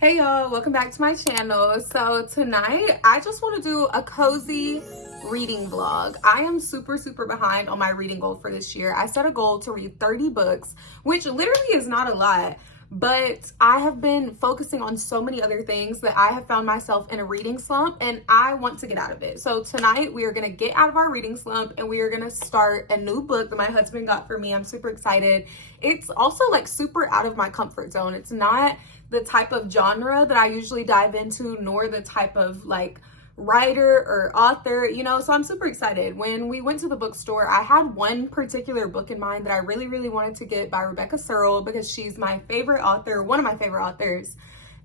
Hey y'all, welcome back to my channel. So tonight I just want to do a cozy reading vlog. I am super behind on my reading goal for this year. I set a goal to read 30 books, which literally is not a lot, but I have been focusing on so many other things that I have found myself in a reading slump and I want to get out of it. So tonight we are going to get out of our reading slump and we are going to start a new book that my husband got for me. I'm super excited. It's also like super out of my comfort zone. It's not the type of genre that I usually dive into, nor the type of like writer or author, so I'm super excited. When we went to the bookstore, I had one particular book in mind that I really wanted to get by Rebecca Searle because she's my favorite author, one of my favorite authors,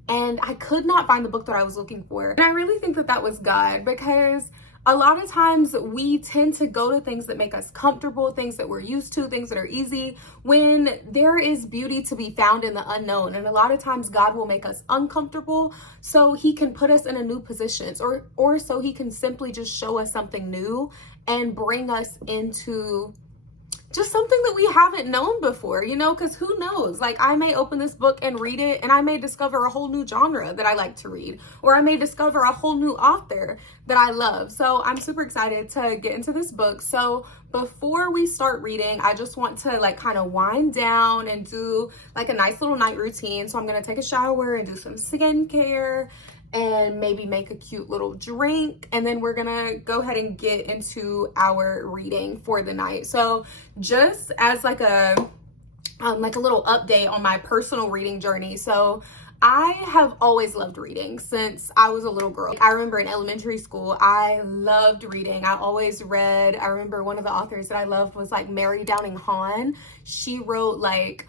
and I could not find the book that I was looking for. And I really think that that was God, because a lot of times we tend to go to things that make us comfortable, things that we're used to, things that are easy, when there is beauty to be found in the unknown. And a lot of times God will make us uncomfortable so he can put us in a new position, or so he can simply just show us something new and bring us into just something that we haven't known before, because who knows? Like, I may open this book and read it and I may discover a whole new genre that I like to read, or I may discover a whole new author that I love. So I'm super excited to get into this book. So before we start reading, I just want to like kind of wind down and do like a nice little night routine. So I'm going to take a shower and do some skincare and maybe make a cute little drink, and then we're gonna go ahead and get into our reading for the night. So just as like a little update on my personal reading journey, so I have always loved reading since I was a little girl. I remember in elementary school, I loved reading. I always read. I remember one of the authors that I loved was like Mary Downing Hahn. She wrote like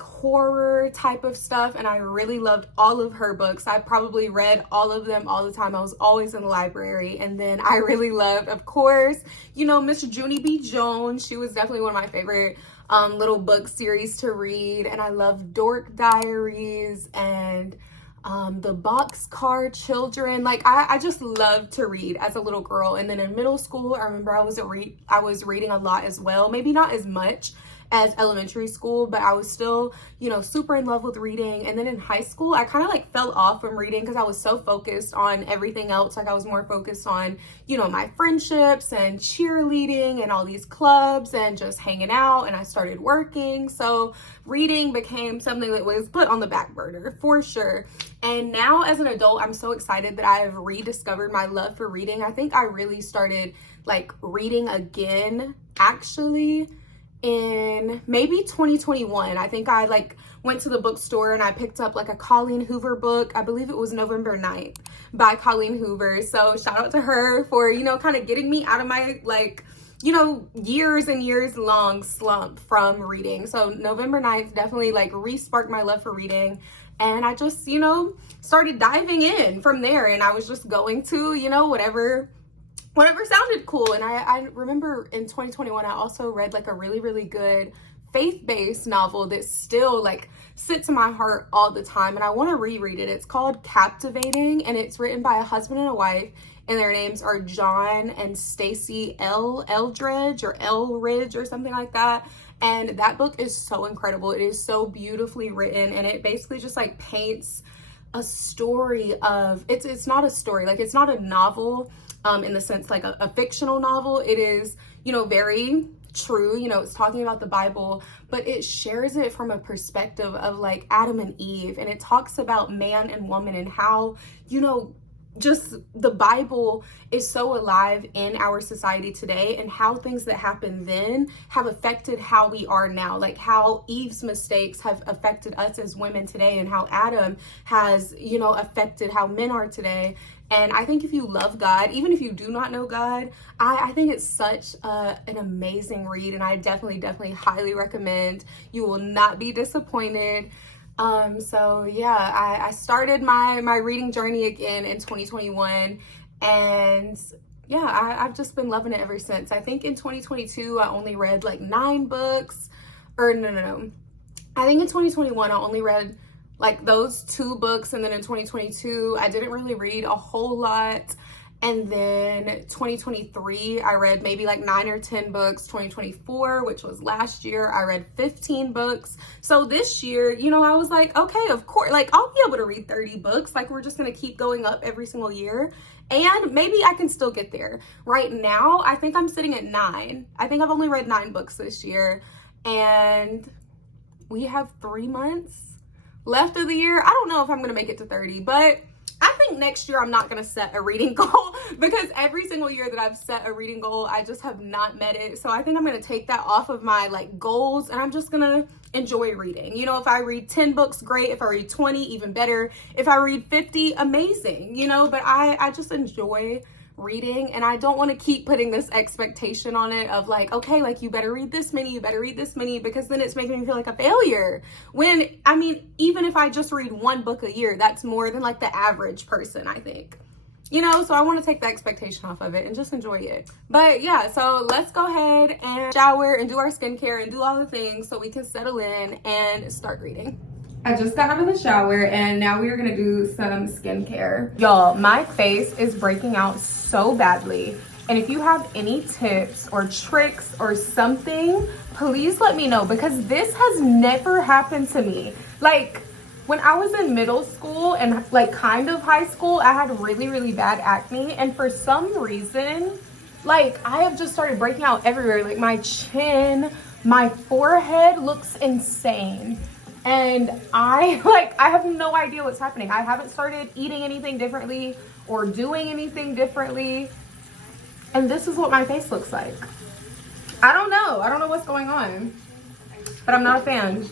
horror type of stuff, and I really loved all of her books. I probably read all of them all the time. I was always in the library. And then I really loved, of course, Miss Junie B. Jones. She was definitely one of my favorite little book series to read. And I loved Dork Diaries and the Boxcar Children. Like I just loved to read as a little girl. And then in middle school, I remember I was reading a lot as well. Maybe not as much as elementary school, but I was still, super in love with reading. And then in high school, I kind of like fell off from reading because I was so focused on everything else. Like I was more focused on, my friendships and cheerleading and all these clubs and just hanging out, and I started working. So reading became something that was put on the back burner for sure. And now as an adult, I'm so excited that I have rediscovered my love for reading. I think I really started like reading again, actually, in maybe 2021. I think I like went to the bookstore and I picked up like a Colleen Hoover book. I believe it was November 9th by Colleen Hoover. So shout out to her for, kind of getting me out of my years and years long slump from reading. So November 9th definitely like re-sparked my love for reading. And I just, started diving in from there, and I was just going to, whatever sounded cool. And I remember in 2021, I also read like a really good faith-based novel that still like sits in my heart all the time, and I want to reread it. It's called Captivating, and it's written by a husband and a wife, and their names are John and Stacy Eldridge or Elridge or something like that. And that book is so incredible. It is so beautifully written, and it basically just like paints a story of, it's not a story, like it's not a novel in the sense like a fictional novel. It is, very true, it's talking about the Bible, but it shares it from a perspective of like Adam and Eve, and it talks about man and woman and how, just the Bible is so alive in our society today, and how things that happened then have affected how we are now, like how Eve's mistakes have affected us as women today, and how Adam has, affected how men are today. And I think if you love God, even if you do not know God, I think it's such an amazing read, and I definitely highly recommend. You will not be disappointed. So yeah, I started my reading journey again in 2021, and yeah, I've just been loving it ever since. I think in 2022, I only read like 9 books, or no. I think in 2021, I only read like those 2 books, and then in 2022, I didn't really read a whole lot. And then 2023, I read maybe like 9 or 10 books. 2024, which was last year, I read 15 books. So this year, you know, I was like, okay, of course, like I'll be able to read 30 books. Like we're just gonna keep going up every single year. And maybe I can still get there. Right now, I think I'm sitting at 9. I think I've only read 9 books this year. And we have 3 months left of the year. I don't know if I'm gonna make it to 30, but I think next year I'm not going to set a reading goal because every single year that I've set a reading goal, I just have not met it. So I think I'm going to take that off of my like goals, and I'm just going to enjoy reading. You know, if I read 10 books, great. If I read 20, even better. If I read 50, amazing, you know, but I just enjoy reading, and I don't want to keep putting this expectation on it of like, okay, like you better read this many, because then it's making me feel like a failure. When, I mean, even if I just read 1 book a year, that's more than like the average person, I think. You know, so I want to take the expectation off of it and just enjoy it. But yeah, so let's go ahead and shower and do our skincare and do all the things so we can settle in and start reading. I just got out of the shower and now we are gonna do some skincare. Y'all, my face is breaking out so badly. And if you have any tips or tricks or something, please let me know, because this has never happened to me. Like when I was in middle school and like kind of high school, I had really, really bad acne. And for some reason, like I have just started breaking out everywhere. Like my chin, my forehead looks insane. And I have no idea what's happening. I haven't started eating anything differently or doing anything differently. And this is what my face looks like. I don't know. I don't know what's going on, but I'm not a fan.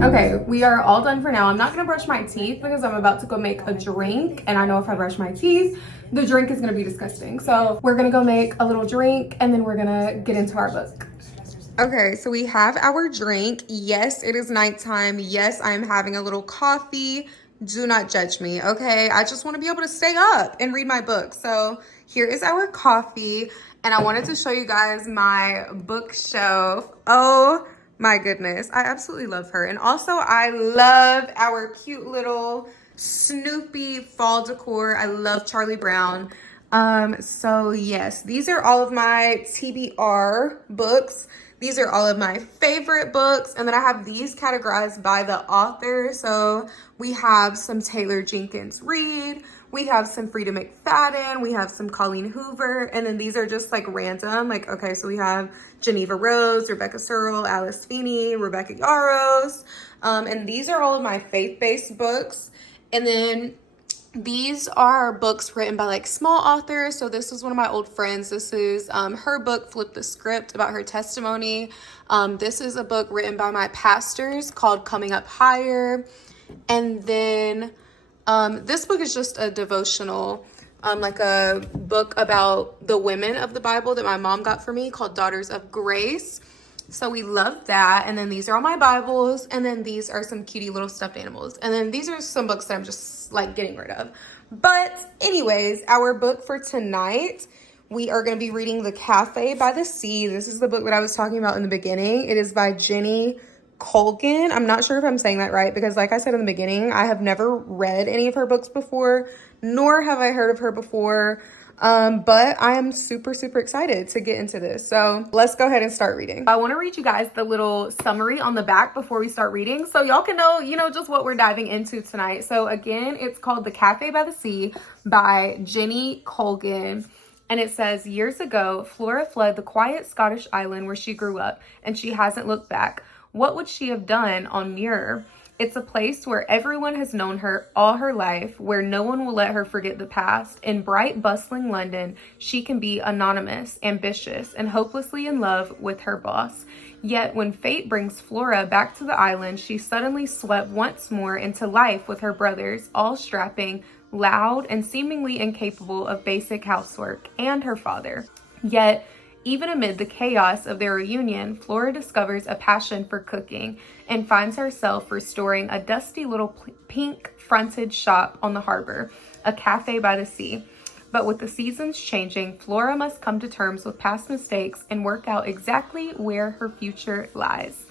Okay, we are all done for now. I'm not gonna brush my teeth because I'm about to go make a drink, and I know if I brush my teeth, the drink is gonna be disgusting. So we're gonna go make a little drink and then we're gonna get into our book. Okay, so we have our drink. Yes, it is nighttime. Yes, I'm having a little coffee. Do not judge me, okay? I just want to be able to stay up and read my book. So here is our coffee, and I wanted to show you guys my bookshelf. Oh my goodness, I absolutely love her. And also I love our cute little Snoopy fall decor. I love Charlie Brown. So yes, these are all of my TBR books. These are all of my favorite books. And then I have these categorized by the author. So we have some Taylor Jenkins Reid, we have some Frida McFadden, we have some Colleen Hoover, and then these are just like random. Like, okay, so we have Geneva Rose, Rebecca Searle, Alice Feeney, Rebecca Yarros. And these are all of my faith-based books. And then these are books written by like small authors. So this is one of my old friends. This is her book, Flip the Script, about her testimony. This is a book written by my pastors called Coming Up Higher. And then this book is just a devotional, like a book about the women of the Bible that my mom got for me called Daughters of Grace. So we love that. And then these are all my Bibles. And then these are some cutie little stuffed animals. And then these are some books that I'm just like getting rid of. But anyways, our book for tonight, we are going to be reading The Cafe by the Sea. This is the book that I was talking about in the beginning. It is by Jenny Colgan. I'm not sure if I'm saying that right, because like I said in the beginning, I have never read any of her books before, nor have I heard of her before. But I am super, super excited to get into this. So let's go ahead and start reading. I want to read you guys the little summary on the back before we start reading, so y'all can know, you know, just what we're diving into tonight. So again, it's called The Cafe by the Sea by Jenny Colgan. And it says, years ago, Flora fled the quiet Scottish island where she grew up, and she hasn't looked back. What would she have done on Muir? It's a place where everyone has known her all her life, where no one will let her forget the past. In bright, bustling London, she can be anonymous, ambitious, and hopelessly in love with her boss. Yet when fate brings Flora back to the island, she's suddenly swept once more into life with her brothers, all strapping, loud, and seemingly incapable of basic housework, and her father. Yet, even amid the chaos of their reunion, Flora discovers a passion for cooking and finds herself restoring a dusty little pink-fronted shop on the harbor, a cafe by the sea. But with the seasons changing, Flora must come to terms with past mistakes and work out exactly where her future lies.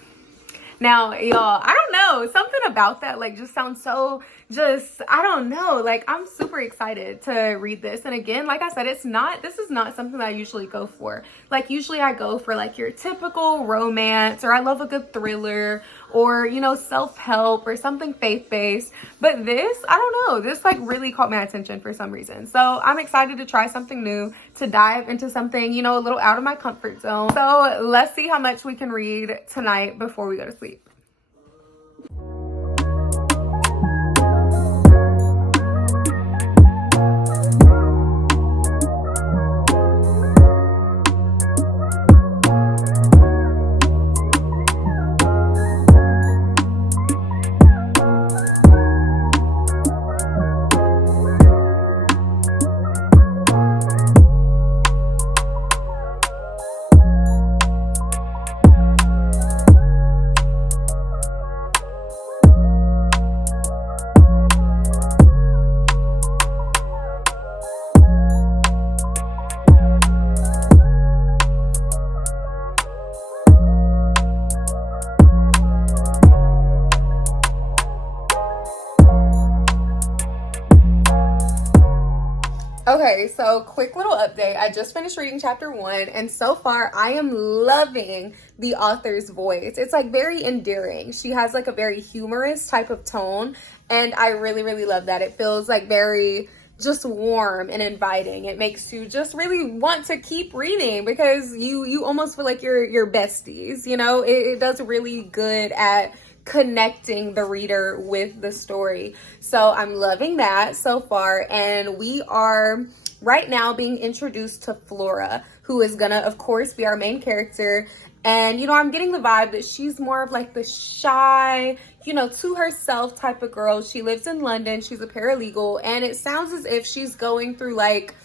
Now, y'all, I don't know, something about that like just sounds so I don't know, like I'm super excited to read this. And again, like I said, this is not something that I usually go for. Like usually I go for like your typical romance, or I love a good thriller, or you know, self-help or something faith-based. But this, I don't know, this like really caught my attention for some reason. So I'm excited to try something new, to dive into something, you know, a little out of my comfort zone. So let's see how much we can read tonight before we go to sleep. Okay, so quick little update. I just finished reading chapter 1, and so far I am loving the author's voice. It's like very endearing. She has like a very humorous type of tone, and I really, really love that. It feels like very just warm and inviting. It makes you just really want to keep reading because you almost feel like you're besties, you know? It does really good at connecting the reader with the story. So I'm loving that so far, and we are right now being introduced to Flora, who is gonna of course be our main character. And you know, I'm getting the vibe that she's more of like the shy, you know, to herself type of girl. She lives in London, she's a paralegal, and it sounds as if she's going through like,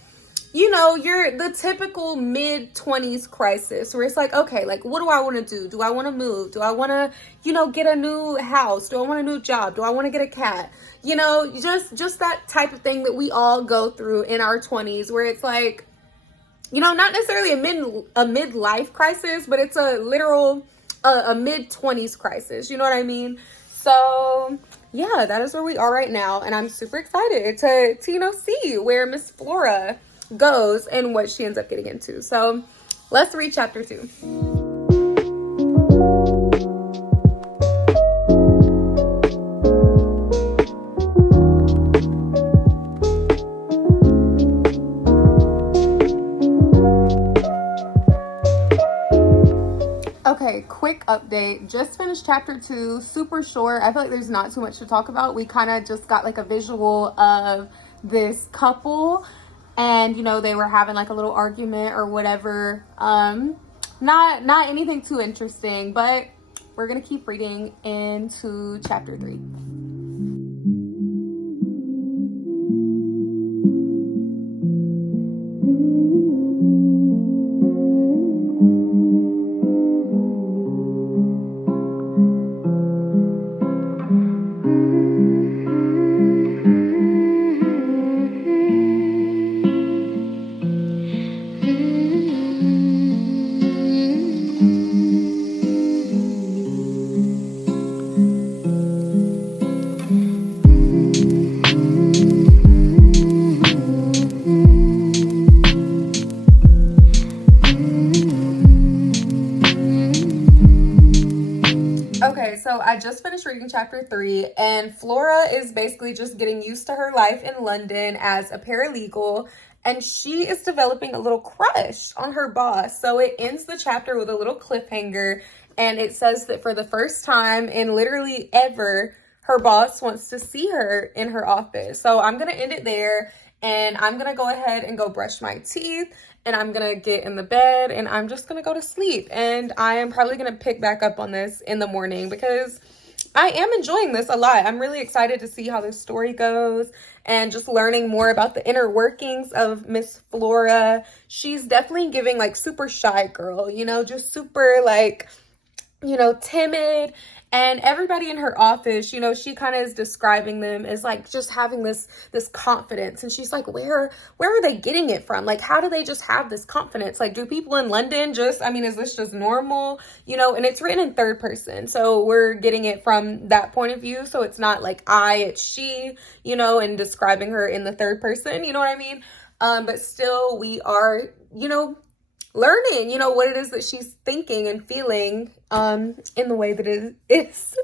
you know, you're the typical mid-20s crisis where it's like, okay, like, what do I want to do? Do I want to move? Do I want to, you know, get a new house? Do I want a new job? Do I want to get a cat? You know, just that type of thing that we all go through in our 20s where it's like, you know, not necessarily a midlife crisis, but it's a literal, a mid-20s crisis. You know what I mean? So yeah, that is where we are right now. And I'm super excited to you know, see where Miss Flora goes and what she ends up getting into. So let's read chapter 2. Okay, quick update. Just finished chapter 2, super short. I feel like there's not too much to talk about. We kind of just got like a visual of this couple, and you know, they were having like a little argument or whatever. Not anything too interesting, but we're gonna keep reading into chapter 3. Okay, so I just finished reading chapter 3, and Flora is basically just getting used to her life in London as a paralegal, and she is developing a little crush on her boss. So it ends the chapter with a little cliffhanger, and it says that for the first time in literally ever, her boss wants to see her in her office. So I'm going to end it there, and I'm going to go ahead and go brush my teeth, and I'm going to get in the bed, and I'm just going to go to sleep. And I am probably going to pick back up on this in the morning because I am enjoying this a lot. I'm really excited to see how this story goes and just learning more about the inner workings of Miss Flora. She's definitely giving like super shy girl, you know, just super like, you know, timid. And everybody in her office, you know, she kind of is describing them as like just having this confidence. And she's like, where are they getting it from? Like, how do they just have this confidence? Like, do people in London just, I mean, is this just normal? You know, and it's written in third person. So we're getting it from that point of view. So it's not like it's she, you know, and describing her in the third person, you know what I mean? But still we are, you know, learning, you know, what it is that she's thinking and feeling in the way that it is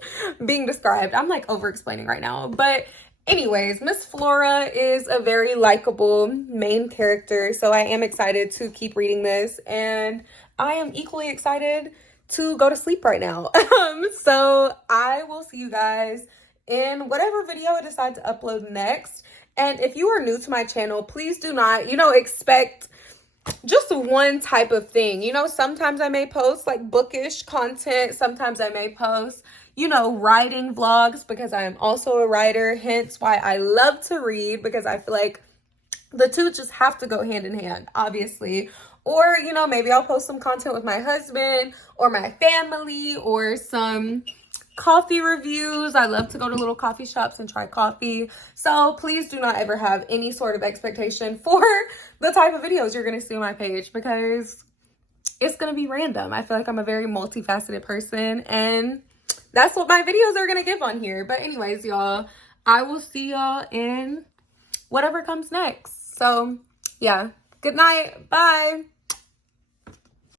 being described. I'm like over explaining right now. But anyways, Miss Flora is a very likable main character. So I am excited to keep reading this. And I am equally excited to go to sleep right now. So I will see you guys in whatever video I decide to upload next. And if you are new to my channel, please do not, you know, expect just one type of thing. You know, sometimes I may post like bookish content. Sometimes I may post, you know, writing vlogs because I am also a writer. Hence why I love to read, because I feel like the two just have to go hand in hand, obviously. Or, you know, maybe I'll post some content with my husband or my family, or some coffee reviews. I love to go to little coffee shops and try coffee. So please do not ever have any sort of expectation for the type of videos you're going to see on my page, because it's going to be random. I feel like I'm a very multifaceted person, and that's what my videos are going to give on here. But anyways, y'all, I will see y'all in whatever comes next. So yeah, good night. Bye.